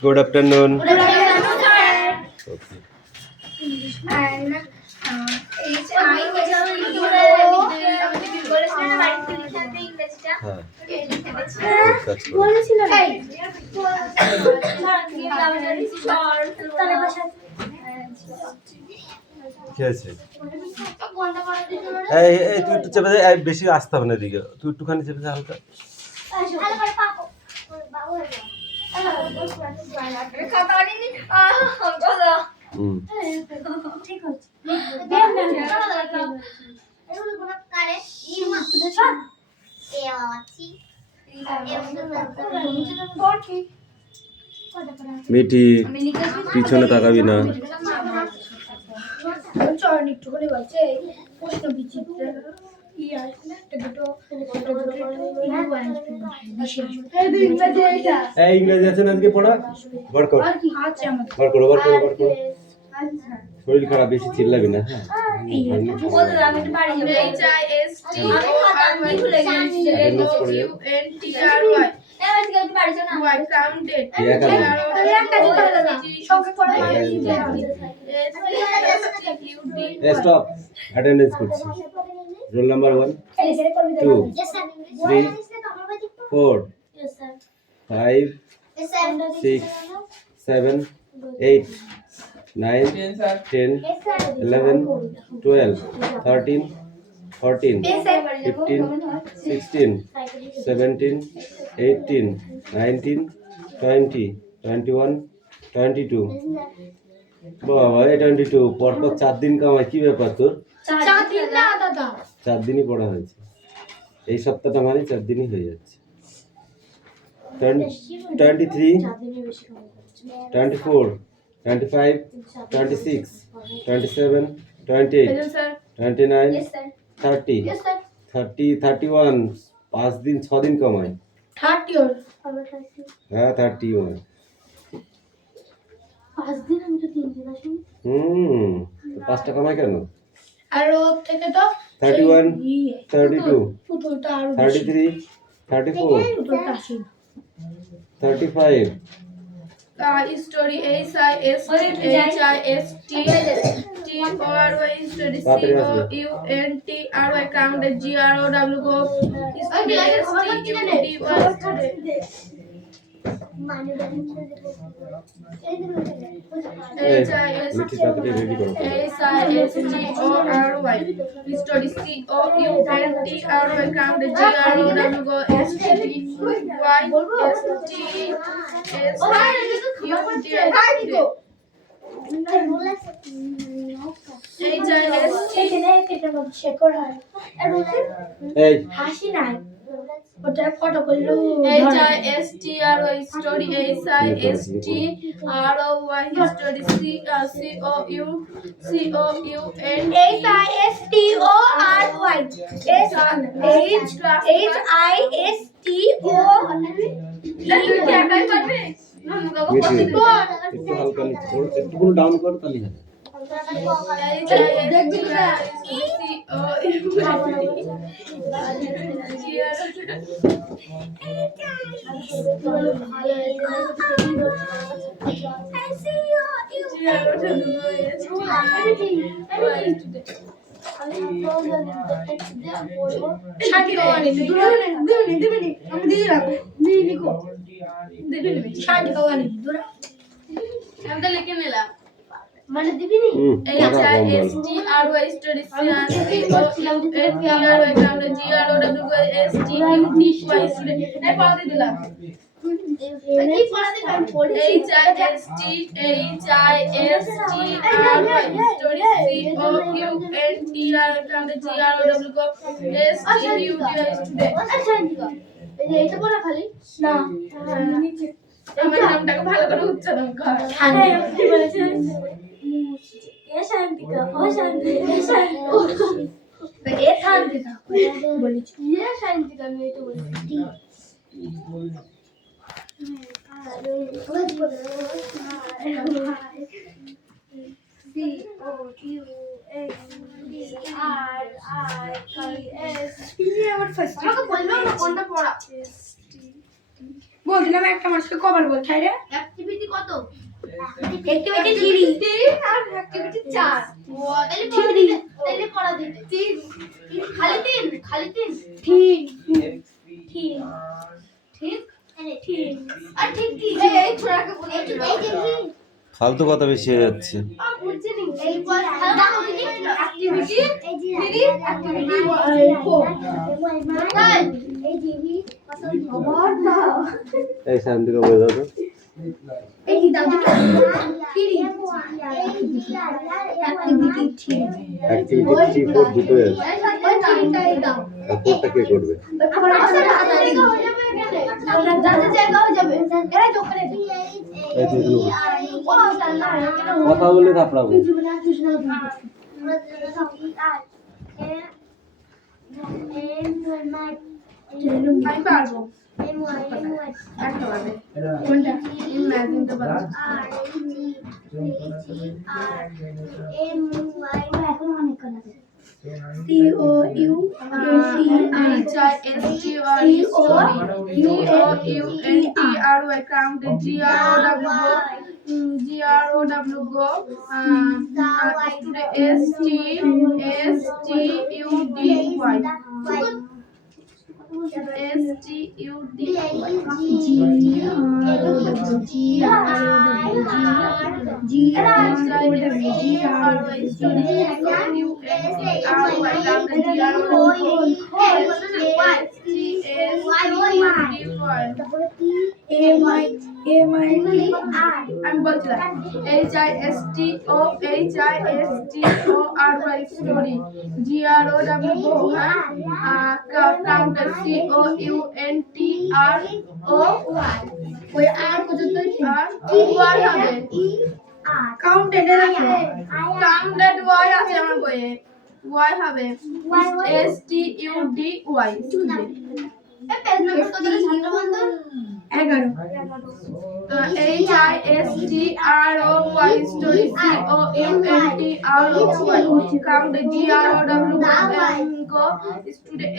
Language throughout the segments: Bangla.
Good afternoon. Good afternoon, sir. Okay. And কি আছে? এই তুই একটু চেপে দে, এই বেশি আসতে হবে না এদিকে, তুই একটুখানি চেপে দে হালকা। মিটি পিছনে তাকাবি না। একটুখানি বলছে প্রশ্ন বিচিত্র ইংরেজি আছে না আজকে পড়া? বার কর, বার করো, বার করো, বার করো। শরীর খারাপ, বেশি চিল্লাবি না। স্টপ, অ্যাটেন্ডেন্স করছি। রোল নাম্বার 1 2 3 4 5 6 7 8 9 10 11 12 13 14 15 16 17 18 19 20 21 22 বাবা, এই 22 পরপর 4 দিন কামাই, কি ব্যাপার তোর? 4 দিনই পড়া হয়েছে এই সপ্তাহটা, মানে 4 দিনই হয়ে যাচ্ছে। 23 24 25 26 27 28 29 30 30 31 5 দিন 6 দিন কামাই। হ্যাঁ 31। 5 দিন আমি তো 3 দিন আসি। 5টা কামাই কেন? আর ওর থেকে তো 31 32 পুতুলটা আরো 33 34 পুতুলটা আসে 35 story SIST HIST TORY story COUNTRY count GROW go story STUDY Mithi তাড়াতাড়ি রেডি করো। SISTORY story COUNTRY count GROW go STY হাসি নাই ওটা ফটো করলো HISTRY story SISTROY story COUNTRY Mithi একটু হালকা নিচে করো, একটু কোনো ডাউন করো তাহলে হবে। মানে দিবিনি HISTRY story এইটা পড়া খালি না আমার নামটাকে ভালো করে উচ্চারণ কর। কি বলেছে এ শান্তিকা ও শান্তি এ শান্তি এ শান্তিকা বলেছি এ শান্তিকা আমি তো বলেছি বলছিলাম একটা মানুষকে কবার বলতে হয় রে অ্যাক্টিভিটি কত? অ্যাক্টিভিটি 3 আর অ্যাক্টিভিটি 4। ও তাহলে পড়া দিতে 3 খালি 3 ঠিক আর ঠিক কি এই ছোড়াকে বলে এই যে ফালতু কথা বেশি হয়ে যাচ্ছে। বুঝছি নি এই বল অ্যাক্টিভিটি 3 অ্যাক্টিভিটি 4 এই শান্তিকে বলে দাও তো। এই কি দাও অ্যাক্টিভিটি 3 4 দুটোই আছে। আর 4টা কে করবে? এই দুটো কথা বলে থাপড়াবো। আমি পারবো একটা পারবে কোনটা ইমাজিন তো পারবো COUNTRY count GROW go আমি বলছিলাম HISTORY story GROW count COUNTROY ওই আর পর্যন্ত আর ওয়াই হবে কাউন্টেড এর আছে কাউন্টেড ওয়াই আছে আমার বইয়ে ওয়াই হবে STUDY এই পেজ নাম্বার কত রে ছাত্র বন্ধু 11 HISTROY story COUNTROY count GROW go student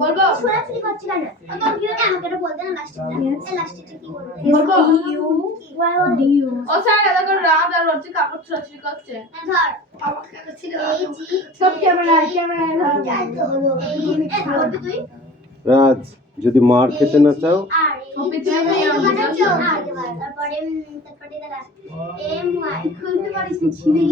বলবো ছোড়াছুড়ি করছি কেন তোর কি রে আমাকে এটা বলতে না লাস্টে কি বলবো বলবো DU ও স্যার দেখো রাত আর রোজ কাপড় ছোড়াছুড়ি করছে ধর আমাকে ছিল সব ক্যামেরা ধর তুই রাজ যদি মার খেতে না চাও কপি দিয়ে নিয়ে তারপরে দাদা MY খুলতে পারিস না ছিড়ি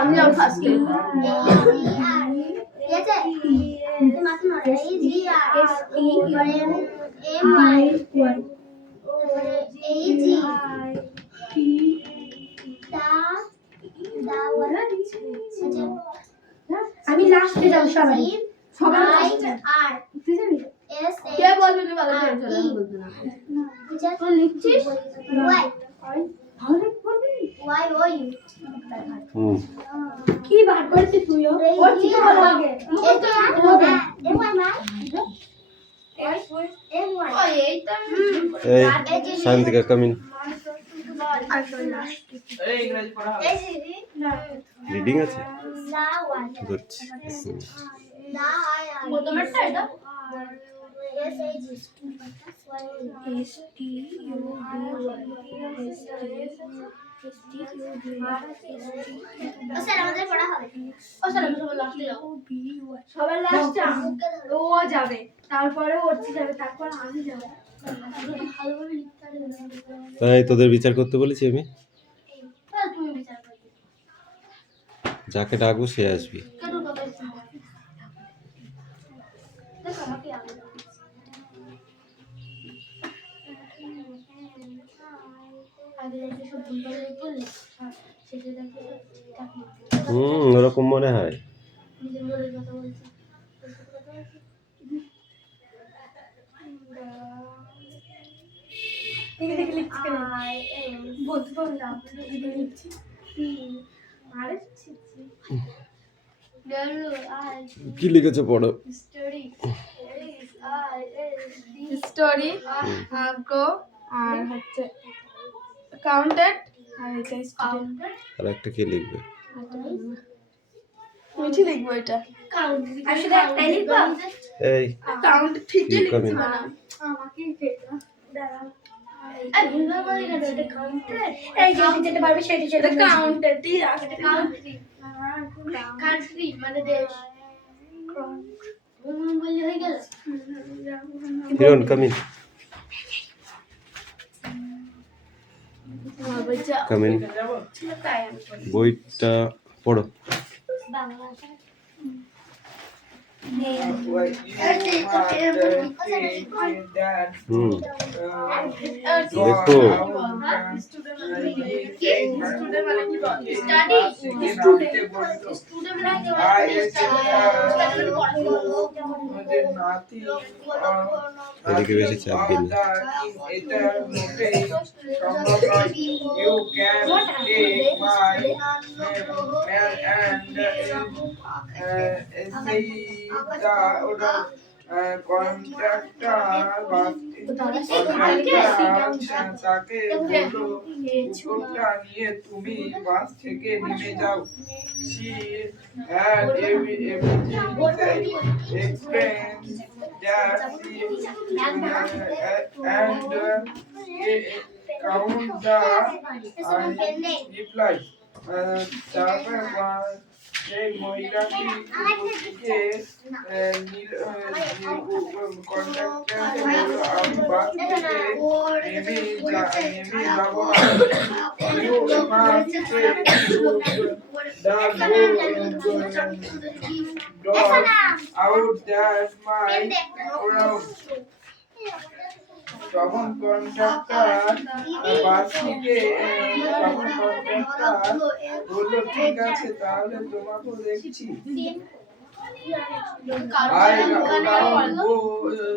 আমি ফার্স্টে আমি লাস্টে যাব সবাই আর কে বলবে কি বাধা চলে বলতে না তুই লিখছিস ওয়াই ভালো বলবি ওয়াই ওই কি বার করছিস তুই ও ঠিক ভালো লাগে এই তো এমআই এইটা এই শান্তিকা কামিন রিডিং আছে গুড প্রথমেরটা এটা স্যার আমাদের পড়া হবে ও স্যার আমি সবার লাস্টে যাব সবার লাস্টে ও যাবে, তারপরে ওর যাবে, তারপর আমি যাবো। ভালোভাবে লিখতে পারবে তাই তোদের বিচার করতে বলেছি আমি স্যার তুমি বিচার করবে যাকে ডাকবো সে আসবি কেন বাবা দেখো আমাকে আগে আগে যে সব ভুল করে বললে সেটা দেখো ওরকম মনে হয় নিজের মনের কথা বলছি দেখে দেখে লিখছি কেন? বলতে পারলাম লিখছি আরে কি লিখেছে পড়ো স্টোরি আগ্রো আর হচ্ছে কাউন্টেড আর এটা স্টুডেন্ট। আর একটা কি লিখবে মিঠি লিখবো এটা আসলে একটাই লিখবা এই কাউন্ট ঠিকই You come লিখছি in. না আমাকে এটা দাঁড়াও আর ভুলভাল বলে কেন এটা কাউন্টার এই যে যেটা পারবে সেটা সেটা কাউন্টেড ঠিক আছে কাউন্ট্রি কান্ট্রি মানে দেশ বললে হয়ে গেল হিরণ কামিন কামিন বইটা পড়ো বাংলা দেখো এদিকে বেশি চাপ দিলে তাকে কুকুরটা নিয়ে তুমি বাস থেকে নেমে যাও she had everything explained that she and count the reply তারপর সেই মহিলাটি কুকুরটিকে কন্ডাক্টরকে বলল আমি বাস থেকে নেমে যাব না You must take the dog out that my around তখন কন্ডাক্টর বাস থেকে বললো ঠিক আছে তাহলে তোমাকে দেখছি I now go on the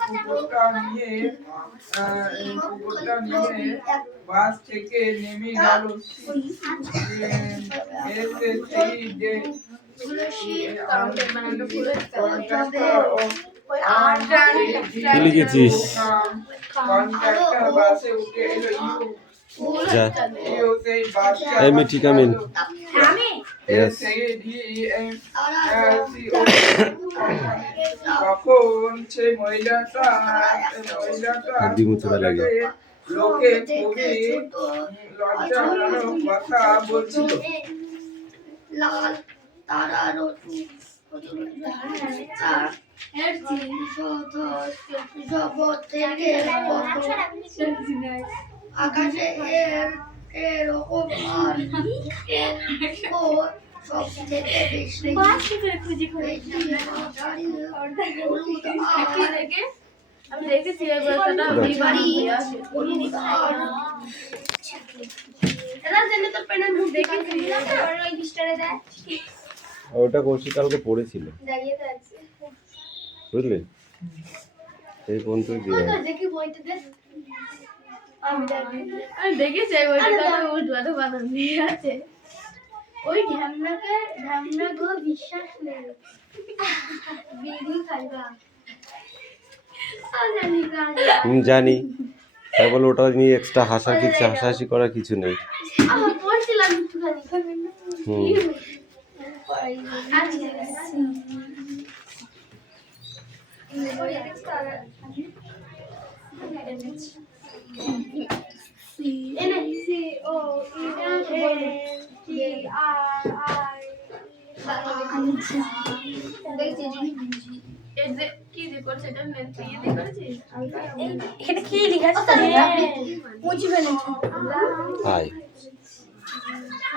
কুকুরটা নিয়ে বাস থেকে নেমে গেল কি লিখেছিস কন্ট্রাক্টর বাসে উঠে এলো যা এই এই মিঠি কামিন Yes. তখন সেই মহিলাটা হাড্ডি মুছতে লাগে লোকে খুবই লজ্জাজনক কথা বলছিল লাল তারার আকাশে এরকম সব থেকে বেশি আমি দেখেছি এই বইটা আমি বাড়ি আছে এরা জানে তোর পেনের মুখ দেখেছি আর ওই ডিস্টারে দেয় ওটা কৌশিক কালকে পড়েছিল, দাঁড়িয়ে আছে বুঝলি? এই পর্যন্ত দিয়ে দেখি বইটা দে আমি আমি দেখেছি এই বইটা উল্টো বানান দিয়ে আছে ওই ঢ্যামনা গো বিশ্বাস নেই বিড়ি খাইবা জানি জানি, তাই বলে ওটা নিয়ে এক্সট্রা হাসাহাসি করার কিছু নেই। আমি পড়ছিলাম একটুখানি কি যে করছে এটা নেত্রী দিয়ে করেছিস এখানে কি লেখা আছে মুছি ফেলেছি আয়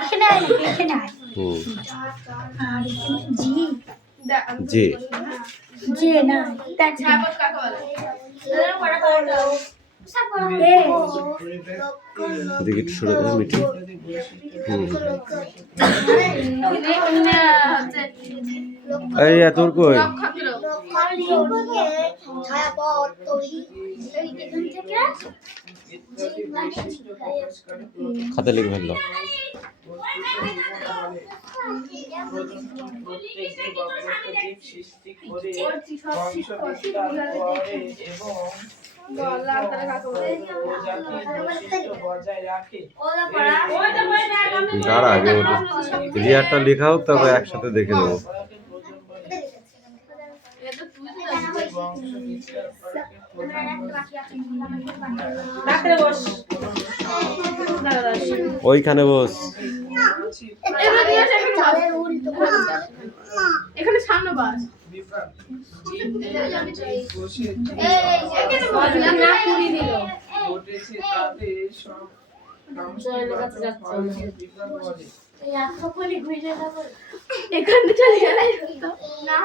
এখানে আয় এখানে আয় আর এখানে জি জি না দেখ ছাপত কাকে বলে দেখি একটু সরে দেয় মিঠু। এই তোর কই খাতা লিখে ফেললো। তার আগে রিয়ারটা লেখা হোক, তারপর একসাথে দেখে দেবো। ওইখানে বস। এখানে সামনে বাস এখানে চলে গেলে না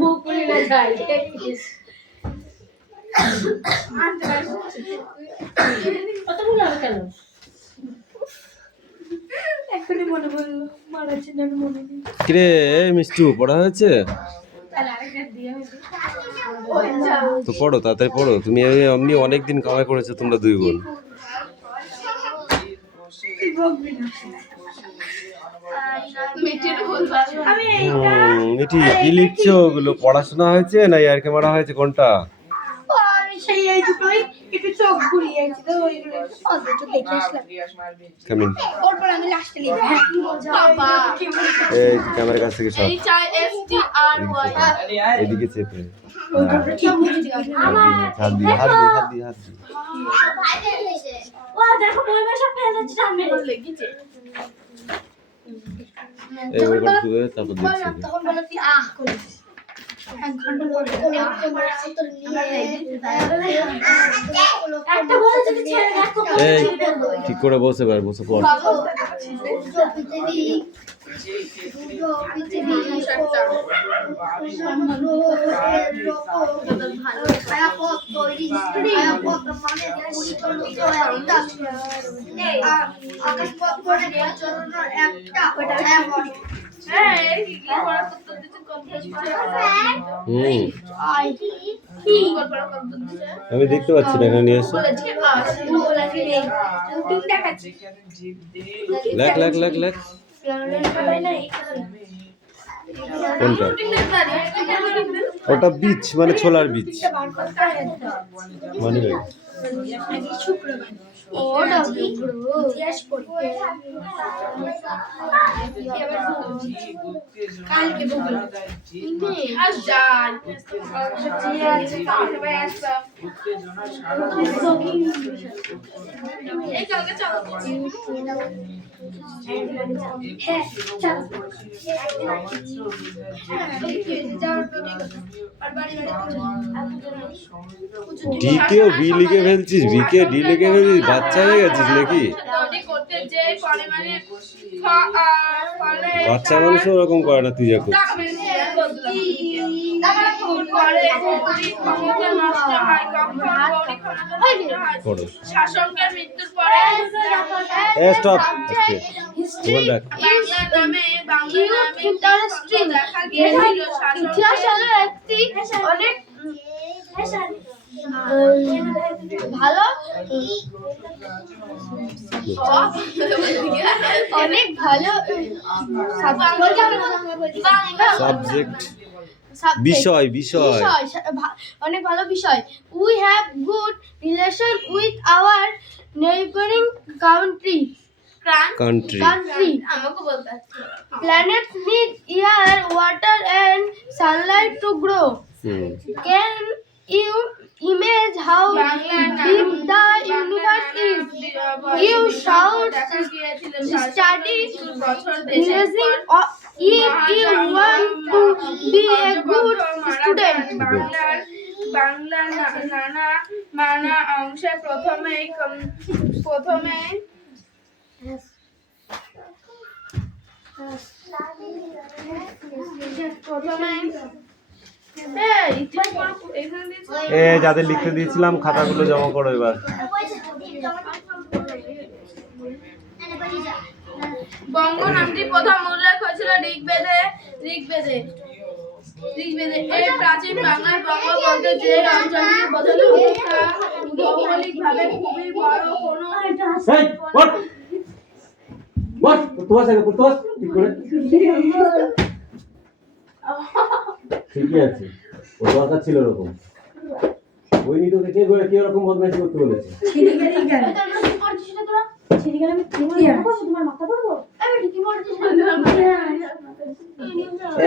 মুখ করে না যায় কতগুলো হবে কেন এখনই মনে বললো মারা ছিল মনে নেই কিরে মিষ্টু পড়া হয়েছে তো? পড়ো তাড়াতাড়ি পড়ো, তুমি এমনি অনেকদিন কামাই করেছো তোমরা দুই বোন। মিঠি কি লিখছো? ওগুলো পড়াশোনা হয়েছে না ইয়ারকে মারা হয়েছে, কোনটা? সেই এই দুটোই একটু চোখ ঘুরিয়েছি তো ওইগুলো অল্প দেখে আসলাম কামিন ওরপর আমি লাস্টে লিখব বাবা এই ক্যামেরার কাছ থেকে সব H I S T R Y এদিকে চেপে আমার হাত দিয়ে ও দেখো বই সব ফেলে দিচ্ছে সামনে লেগেছে এই ওর কাছে দিয়ে তারপর দেখছি তখন বলে তুই আহ করে 1 ঘন্টা পরে তোমার উত্তর নিয়ে একটা বই যদি ছেড়ে রাখো এই ঠিক করে বসে পড়। আমি দেখতে পাচ্ছি না, এখানে নিয়ে এসো। লেখ কোনটা? ওটা বীজ মানে ছোলার বীজ মানে ও ডগি ইতিহাস পড়তে কালকে বলবো আজ যাই এই কালকে চলো হ্যাঁ চল ডি কেও বি লিখে ফেলছিস, বি কে ডি লিখে ফেলছিস, বাচ্চা হয়ে গেছিস নাকি? বলতে যে পরিমাণে ফলে বাচ্চা মানুষ ওরকম করে না, তুই দেখো। শাসকের মৃত্যুর পরে stop. History Bangla is interesting. দেখা গিয়েছিল ইতিহাস হলো একটি অনেক ভালো অনেক ভালো সাবজেক্ট, বিষয় অনেক ভালো বিষয়। We have good relation with our neighboring country. Country. আমাকে বলতে Planets need air, water and sunlight to grow. Can you imagine how big the universe is? You should study amazing if you want to be a good student. বাংলার নানা অংশে প্রথমেই যাদের লিখতে দিয়েছিলাম খাতাগুলো জমা করো এবার। বঙ্গ নামটি প্রথম উল্লেখ হয়েছিল ঋগ্বেদে। এই প্রাচীন বাংলার বঙ্গ বলতে যে অঞ্চলটি বোঝানো হতো তা ভৌগোলিকভাবে খুবই বড় কোনো ঠিকই আছে, ও দরকার ছিল ওরকম। ওই নিটোকে কে ওরকম বদমাইশি করতে বলেছে?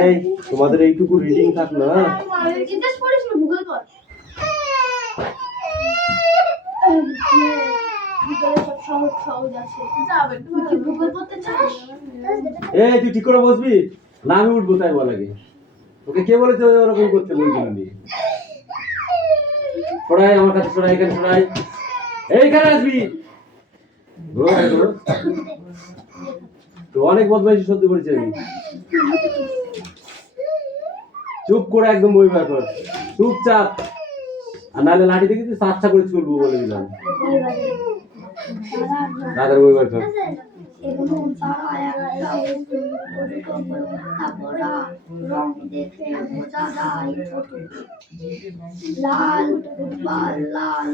এই তোমাদের এইটুকু রিডিং থাক না। এই তুই ঠিক করে বসবি না, আমি উঠবো তাই বল আগে। ওকে কে বলেছে ওরকম করতে বইগুলো নিয়ে? সরাই আমার কাছে, সরাই এখানে, সরাই এইখানে আসবি। তো অনেক বদমাইশি সহ্য করেছি আমি। চুপ করে একদম বই বার কর, চুপচাপ। আর নাহলে লাঠি দেখেছি সাতটা করে চলবো বলে দিলাম। দাদার বই বার কর। রং দেখে বোঝা যায় লাল লাল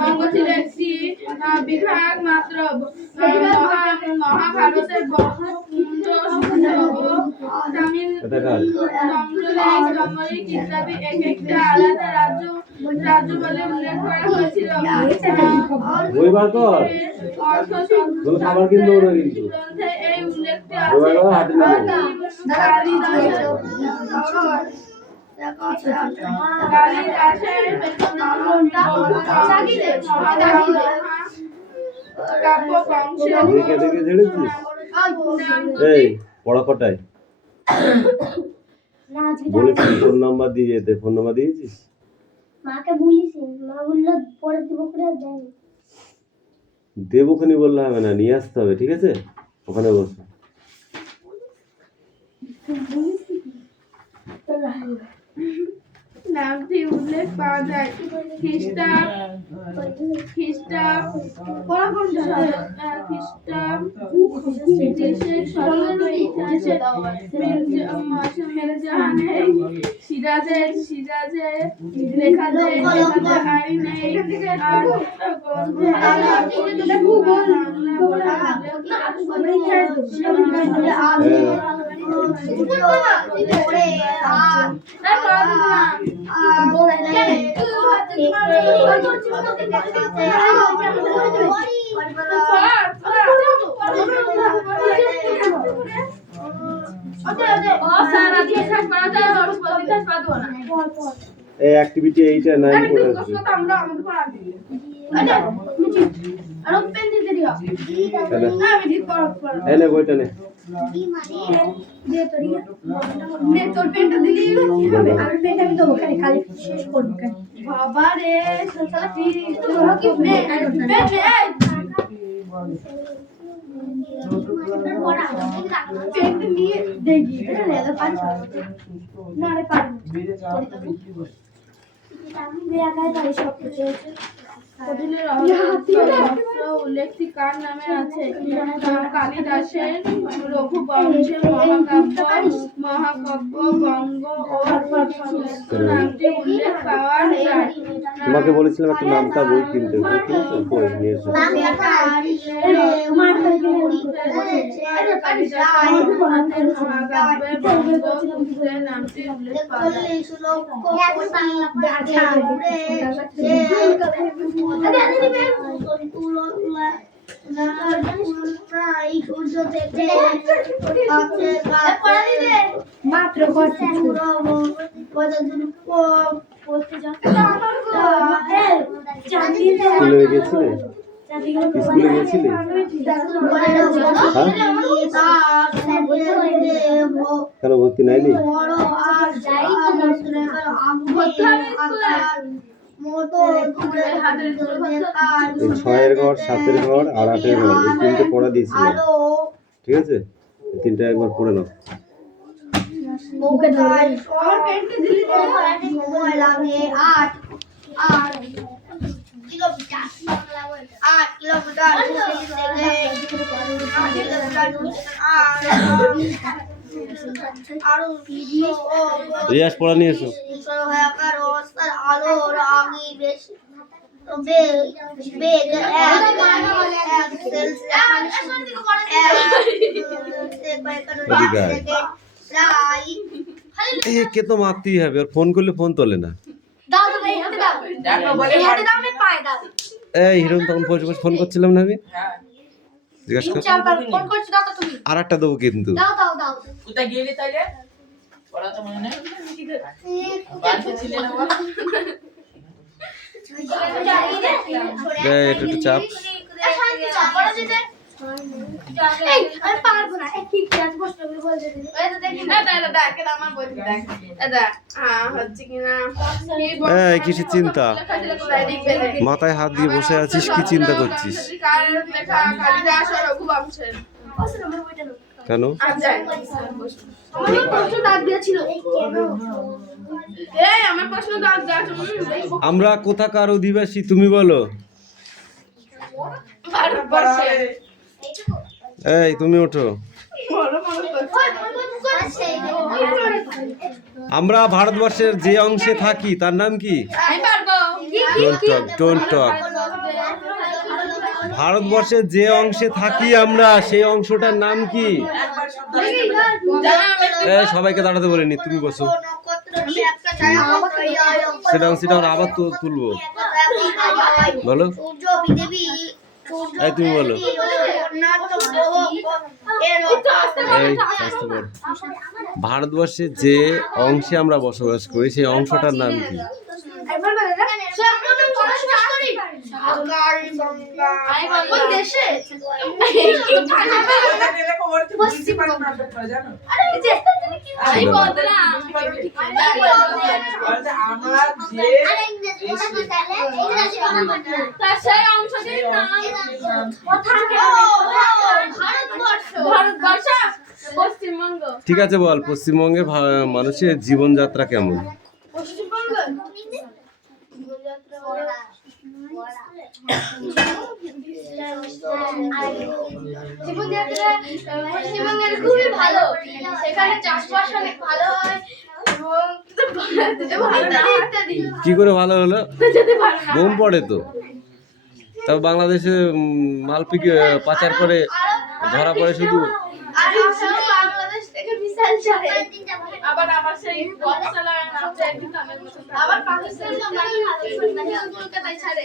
বঙ্গ ছিল একটি বিভাগ মাত্র। মহাভারতের তামিল ইত্যাদি এক একটা আলাদা রাজ্য বলে উল্লেখ করা হয়েছিল। গ্রন্থে এই উল্লেখটি এই পড়া কটায় বলেছি? ফোন নাম্বার দিয়ে যেতে। ফোন নাম্বার দিয়েছিস? মাকে বলিস, মা বললো পরে দিব করে দেয়। দেবখানি বললে হবে না, নিয়ে আসতে হবে, ঠিক আছে? ওখানে বসো। নামটি উল্লেখ পাওয়া যায় সিরাজের লেখাতে ও স্যার আজকে শেষ করাতে হবে, প্রতিটা পারবো না। এই অ্যাক্টিভিটি 8 আর 9 করে আসবে। আমরা আমাদের পড়া দিই। আর পেন দিতে দিও। না আমি ঠিক পড়া। এই নে বইটা নে। দে তোরিয়া নে তোর পেনটা দিলি কি হবে আর পেনটা আমি দেবো খালি খালি শেষ করব কেন বাবা রে সালা কি তোরা কি নে পেন পেনটা নিয়ে দেখি এটা লেদা পাঁচ না রে পাঁচ আমি একাই পারি সব কিছু কদিনের রহস্য উল্লেখটি কার নামে আছে? কালিদাসের রঘুবংশের মহাকাব্য বঙ্গ ও নামটি উল্লেখ পাওয়া যায়। তোমাকে বলেছিলাম একটা নামটা বই কিনতে, বই কিনেছো? বই নিয়ে এসো। মহাকাব্যে বঙ্গ নামটি উল্লেখ পাওয়া যায়। মাত্র স্কুলে গিয়েছিলে? স্কুলে গিয়েছিলে? কেন ভর্তি নাইলি? এই 6-এর ঘর, 7-এর ঘর আর 8-এর ঘর এই তিনটে পড়া দিয়েছিলাম, ঠিক আছে? এই তিনটা একবার পড়ে নাও। রিয়াজ পড়া নিয়ে এসো। কে তো মারতেই হবে, আর ফোন করলে ফোন তোলে না। দাও দাও এই হাতে দাও এই হাতে দাও আমি পায়ে দাও এই হিরোন তখন বসে বসে ফোন করছিলাম না আমি? জিজ্ঞাসা কর। চারবার ফোন করছি দাও তো তুমি আর একটা দেবো কিন্তু। দাও দাও দাও কোথায় গেলি তাইলে? পড়া তো মনে নেই। বাড়িতে ছিলে না বাবা? একটু চাপ। এই আমি পারবো না এক ঠিক আছে প্রশ্ন করে বলতে দিন এটা দেখি না এটা দেখ এটা আমার বই দেখ এটা হচ্ছে কি না এই কিসের চিন্তা? মাথায় হাত দিয়ে বসে আছিস, কি চিন্তা করছিস? কার লেখা কালিদাস আর রঘুবংশের প্রশ্ন নম্বর বইটা নাও কেন? আচ্ছা আমার প্রশ্ন দাগ দিয়েছিল এই আমার প্রশ্ন দাও যা তুমি আমরা কোথাকার অধিবাসী তুমি বলো? ভারতবর্ষে এই তুমি ওঠো। আমরা ভারতবর্ষের যে অংশে থাকি তার নাম কি? আমি পারবো ডোন্ট টক। ভারতবর্ষের যে অংশে থাকি আমরা সেই অংশটার নাম কি? এই সবাইকে দাঁড়াতে বলিনি, তুমি বসো। সেটা আবার তুলবো, বলো। এই তুমি বলো। এই আস্তে বল। ভারতবর্ষের যে অংশে আমরা বসবাস করি সেই অংশটার নাম কি? কোন দেশে আমি বললাম তার সেই অংশটির নাম ভারতবর্ষ পশ্চিমবঙ্গ। ঠিক আছে বল, পশ্চিমবঙ্গে মানুষের জীবনযাত্রা কেমন? জীবনযাত্রা পশ্চিমবঙ্গের খুবই ভালো, সেখানে চাষবাস অনেক ভালো হয় এবং ইত্যাদি। কি করে ভালো হলো? বোম পড়ে তো। তবে বাংলাদেশে মাল পাচার করে ধরা পড়ে শুধু। বাংলাদেশ থেকে মিসাইল ছাড়ে, আবার সেই বক্সলা নাচে একদিন আবার পাকিস্তান কলকাতায় ছাড়ে।